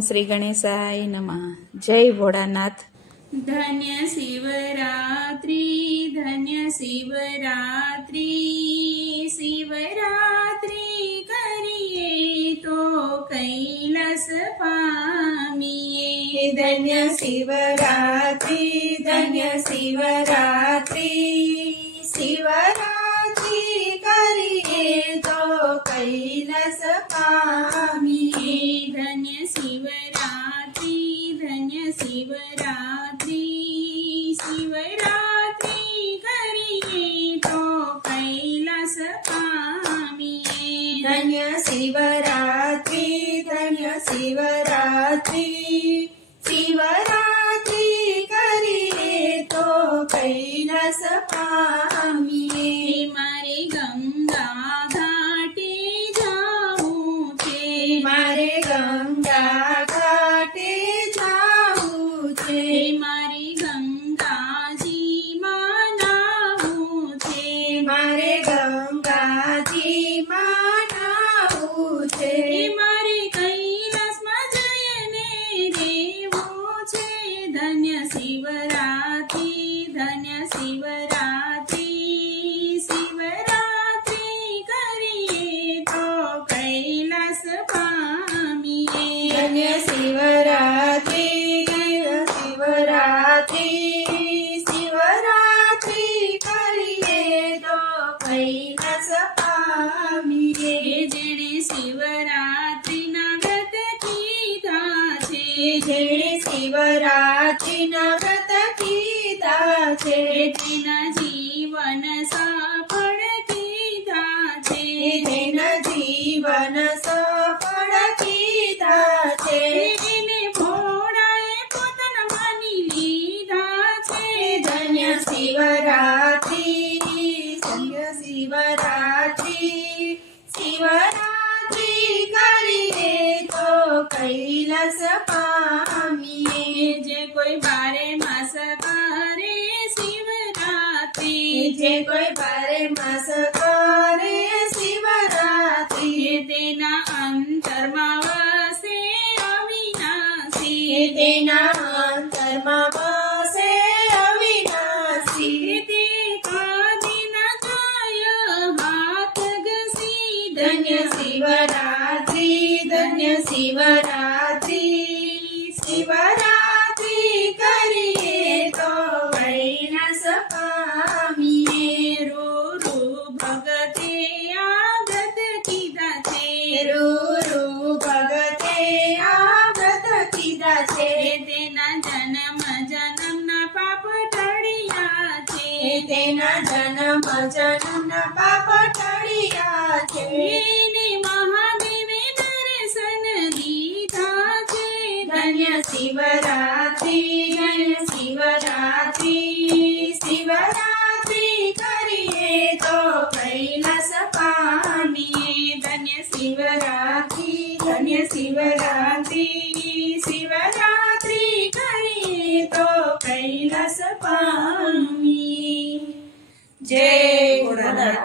श्री गणेशाय नमः। जय भोळानाथ। धन्य शिवरात्रि, धन्य शिवरात्रि, शिवरात्रि करिए तो कैलास पामिए। धन्य शिवरात्रि, धन्य शिवरात्रि, शिवरात्रि करिए तो कैलास पामिए। धन्य शिवरात्रि, धन्य शिवरात्रि, शिवरात्रि करिए तो कैलास पामिए। धन्य शिवरात्रि, धन्य शिवरात्रि, शिवरात्रि करिए तो कैलास पामिए। मारे गंगा घाटे जाऊं छे, मारे गंगा घाटे जाऊं छे, मारे गंगा जी मानाऊं छे, मारे गंगा जी मानाऊं छे। मारे कैलासમાં જઈને રહેવું છે। ધન્ય શિવરાત્રિ, ધન્ય શિવરાત્રિ, શિવરાત્રિ કરીએ તો કૈલાસ પામીએ। धन्य शिवरात्रि, धन्य शिवरात्रि, शिवरात्रि करिए तो कैलास पामिए। જેણે શિવરાત્રિના વ્રત કીધા છે, જેણે શિવરાત્રિના વ્રત કીધા છે, તેના જીવન સફળ કીધા છે। તેના જીવન સફળ કીધા છે। એને ભોળાએ પોતાના માની લીધા છે। ધન્ય શિવરાત્રિ, ધન્ય શિવરાત્રિ, શિવરાત્રિ કરીએ તો કૈલાસ પામીએ। જે કોઈ 12 માસ કરે શિવરાત્રિ, જે કોઈ 12 માસ કરે શિવરાત્રિ, તેના અંતરમાં વસે અવિનાશી। તેના અંતરમાં વસે અવિનાશી। તે કાદી ના જાય હાથ ઘસી। ધન્ય શિવરાત્રિ, ધન્ય શિવરાત્રિ, શિવરાત્રિ કરીએ તો કૈલાસ પામીએ। રો રો ભગતે આ વ્રત કીધા છે, રૂ ભગતે આ વ્રત કીધા છે, તેના જન્મ જન્મના પાપ ટળ્યા છે। તેના જન્મ જન્મના પાપ ટળ્યા છે। એને મહાદેવે દર્શન દીધા છે। ધન્ય શિવરાત્રિ, ધન્ય શિવરાત્રિ, શિવરાત્રિ કરીએ તો કૈલાસ પામીએ। ધન્ય શિવરાત્રિ, ધન્ય શિવરાત્રિ, શિવરાત્રિ કરીએ તો કૈલાસ પામીએ। જય ભોળાનાથ।